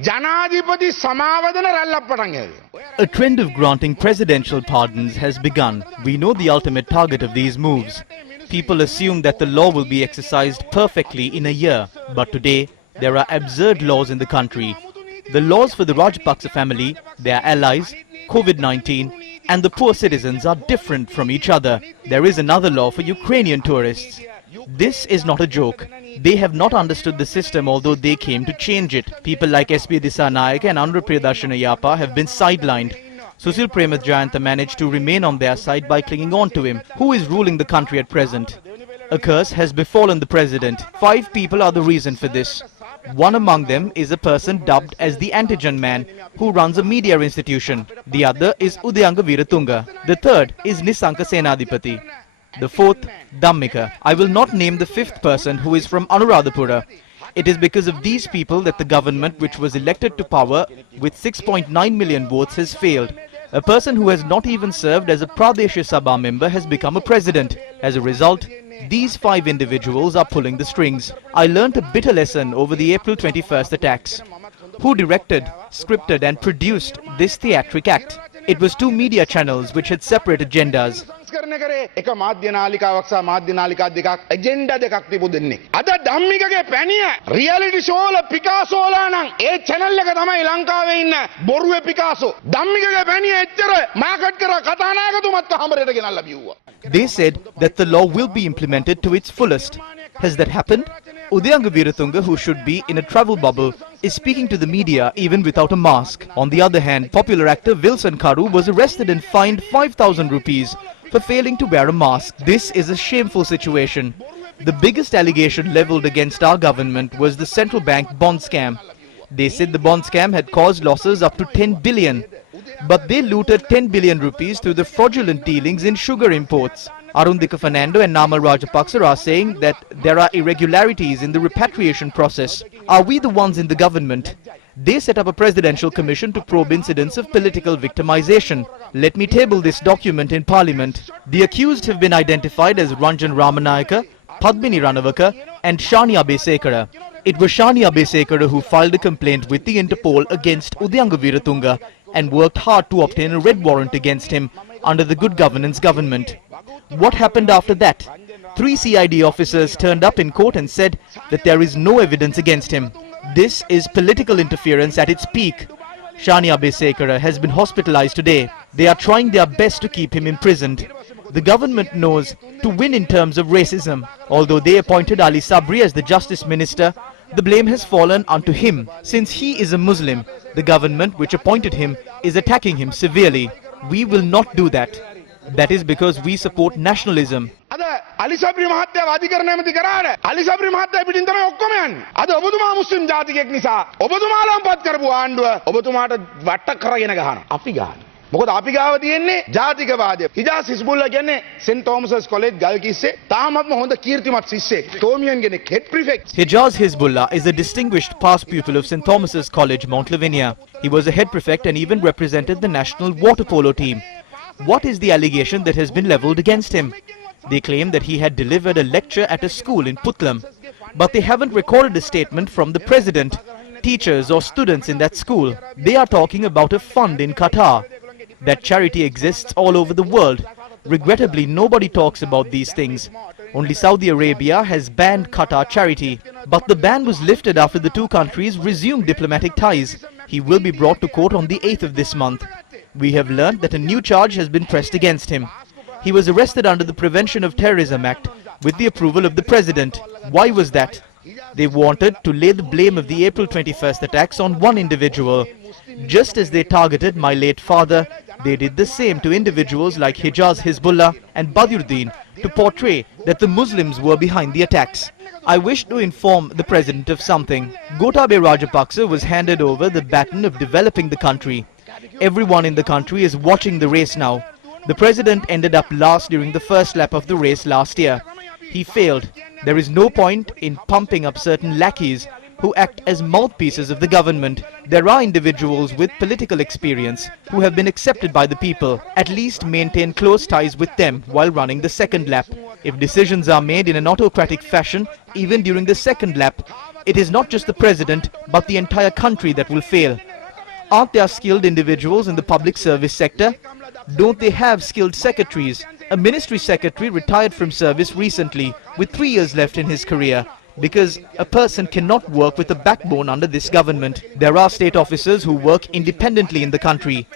ජනාධිපති සමාවදන රැල්ලක් පටන් ගන්නවා. A trend of granting presidential pardons has begun. We know the ultimate target of these moves. People assume that the law will be exercised perfectly in a year. But today, there are absurd laws in the country. The laws for the Rajapaksa family, their allies, COVID-19 and the poor citizens are different from each other. There is another law for Ukrainian tourists. This is not a joke. They have not understood the system, although they came to change it. People like SP Disanayak and Andhra Priyadarshana Yapa have been sidelined. Susil Premath Jayantha managed to remain on their side by clinging on to him. Who is ruling the country at present? A curse has befallen the president. 5 people are the reason for this. One among them is a person dubbed as the Antigen Man, who runs a media institution. The other is Udayanga Veeratunga. The third is Nisanka Senadipati. The fourth, Dhammika. I will not name the 5th person, who is from Anuradhapura. It is because of these people that the government, which was elected to power with 6.9 million votes, has failed. A person who has not even served as a Pradesha Sabha member has become a president. As a result, these 5 individuals are pulling the strings. I learnt a bitter lesson over the April 21st attacks. Who directed, scripted and produced this theatric act? It was 2 media channels which had separate agendas. එක මාධ්‍ය නාලිකාවක් සහ මාධ්‍ය නාලිකා දෙකක් agenda දෙකක් තිබු දෙන්නේ. අද ධම්මිකගේ පැණිය reality ෂෝල පිකාසෝලා නම් ඒ channel එක තමයි ලංකාවේ ඉන්න බොරුවේ පිකාසෝ. ධම්මිකගේ පැණිය එච්චර මාකට් කරා කතානායකතුමත් කහමරේට ගෙනල්ලා බිව්වා. They said that the law will be implemented to its fullest. Has that happened? Udayanga Veeratunga, who should be in a travel bubble, is speaking to the media even without a mask. On the other hand, popular actor Wilson Karu was arrested and fined 5,000 rupees for failing to wear a mask. This is a shameful situation. The biggest allegation leveled against our government was the central bank bond scam. They said the bond scam had caused losses up to 10 billion. But they looted 10 billion rupees through the fraudulent dealings in sugar imports. Arundhika Fernando and Namal Rajapaksa are saying that there are irregularities in the repatriation process. Are we the ones in the government? They set up a presidential commission to probe incidents of political victimization. Let me table this document in Parliament. The accused have been identified as Ranjan Ramanayaka, Padmini Ranavaka and Shani Abesekara. It was Shani Abesekara who filed a complaint with the Interpol against Udayanga Veeratunga and worked hard to obtain a red warrant against him under the Good Governance government. What happened after that? 3 CID officers turned up in court and said that there is no evidence against him. This is political interference at its peak. Shani Abesekara has been hospitalized today. They are trying their best to keep him imprisoned. The government knows to win in terms of racism. Although they appointed Ali Sabri as the Justice Minister, the blame has fallen onto him. Since he is a Muslim, the government which appointed him is attacking him severely. We will not do that. That is because we support nationalism. අද අලිසබ්‍රි මහත්තයා අධිකරණ ඇමති කරාට අලිසබ්‍රි මහත්තයා පිටින් තමයි ඔක්කොම යන්නේ. අද ඔබතුමා මුස්ලිම් ජාතිකයෙක් නිසා ඔබතුමාලම්පත් කරපු ආණ්ඩුව ඔබතුමාට වට කරගෙන ගහනවා. අපි ගහනවා. මොකද අපි ගාව තියෙන්නේ ජාතිකවාදය. හිජාස් හිස්බුල්ලා කියන්නේ සෙන්ට් තෝමසස් කොලෙජ් ගල්කිස්සේ තාමත්ම හොඳ කීර්තිමත් ශිෂ්‍යෙක්. තෝමියන් කෙනෙක් head prefect. Hijaz Hizbullah is a distinguished past pupil of St. Thomas's College, Mount Lavinia. He was a head prefect and even represented the national water polo team. What is the allegation that has been leveled against him? They claim that he had delivered a lecture at a school in Putlam, but they haven't recorded a statement from the president, teachers or students in that school. They are talking about a fund in Qatar. That charity exists all over the world. Regrettably, nobody talks about these things. Only Saudi Arabia has banned Qatar charity. But the ban was lifted after the 2 countries resumed diplomatic ties. He will be brought to court on the 8th of this month. We have learned that a new charge has been pressed against him. He was arrested under the Prevention of Terrorism Act with the approval of the president. Why was that? They wanted to lay the blame of the April 21st attacks on one individual. Just as they targeted my late father, they did the same to individuals like Hijaz Hizbullah and Badiuddin to portray that the Muslims were behind the attacks. I wish to inform the president of something. Gotabaya Rajapaksa was handed over the baton of developing the country. Everyone in the country is watching the race now. The president ended up last during the first lap of the race last year. He failed. There is no point in pumping up certain lackeys who act as mouthpieces of the government. There are individuals with political experience who have been accepted by the people. At least maintain close ties with them while running the second lap. If decisions are made in an autocratic fashion, even during the second lap, it is not just the president, but the entire country that will fail. Aren't there skilled individuals in the public service sector? Don't they have skilled secretaries? A ministry secretary retired from service recently with 3 years left in his career because a person cannot work with a backbone under this government. There are state officers who work independently in the country.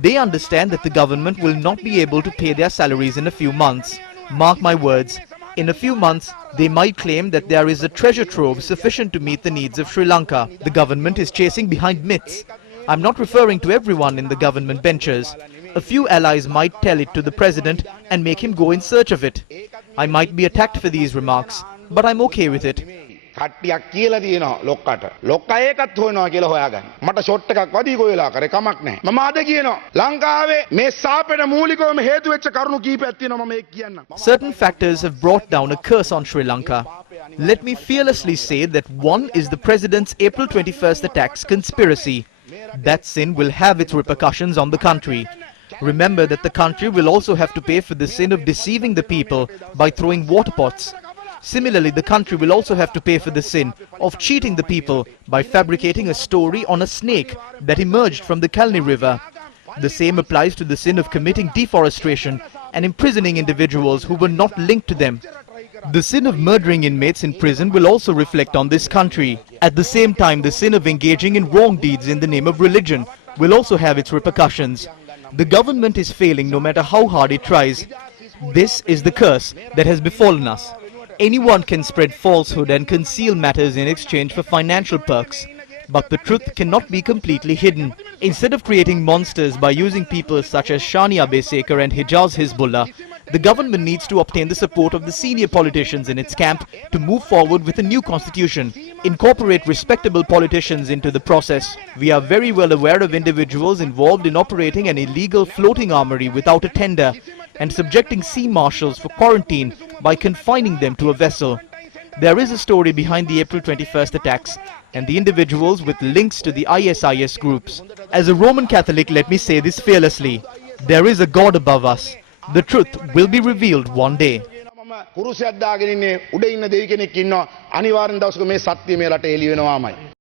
They understand that the government will not be able to pay their salaries in a few months. Mark my words, in a few months, they might claim that there is a treasure trove sufficient to meet the needs of Sri Lanka. The government is chasing behind myths. I'm not referring to everyone in the government benches. A few allies might tell it to the president and make him go in search of it. I might be attacked for these remarks, but I'm okay with it. කට්ටියක් කියලා තියෙනවා ලොක්කට. ලොක්කා ඒකත් හොයනවා කියලා හොයාගන්න. මට shot එකක් වදී කොයිලා කරේ කමක් නැහැ. මම අද කියනවා ලංකාවේ මේ සාපේට මූලිකවම හේතු වෙච්ච කරුණු කීපයක් තියෙනවා මම ඒක කියන්නම්. Certain factors have brought down a curse on Sri Lanka. Let me fearlessly say that one is the president's April 21st attacks conspiracy. That sin will have its repercussions on the country. Remember that the country will also have to pay for the sin of deceiving the people by throwing water pots. Similarly, the country will also have to pay for the sin of cheating the people by fabricating a story on a snake that emerged from the Kalni River. The same applies to the sin of committing deforestation and imprisoning individuals who were not linked to them. The sin of murdering inmates in prison will also reflect on this country. At the same time, the sin of engaging in wrong deeds in the name of religion will also have its repercussions. The government is failing no matter how hard it tries. This is the curse that has befallen us. Anyone can spread falsehood and conceal matters in exchange for financial perks. But the truth cannot be completely hidden. Instead of creating monsters by using people such as Shani Abesekar and Hijaz Hizbullah, the government needs to obtain the support of the senior politicians in its camp to move forward with a new constitution. Incorporate respectable politicians into the process. We are very well aware of individuals involved in operating an illegal floating armory without a tender and subjecting sea marshals for quarantine by confining them to a vessel. There is a story behind the April 21st attacks and the individuals with links to the ISIS groups. As a Roman Catholic, let me say this fearlessly. There is a God above us. The truth will be revealed one day. කුරුසයක් දාගෙන ඉන්නේ උඩ ඉන්න දෙවි කෙනෙක් ඉන්නවා අනිවාර්යෙන් දවසක මේ සත්‍ය මේ රට එළි වෙනවාමයි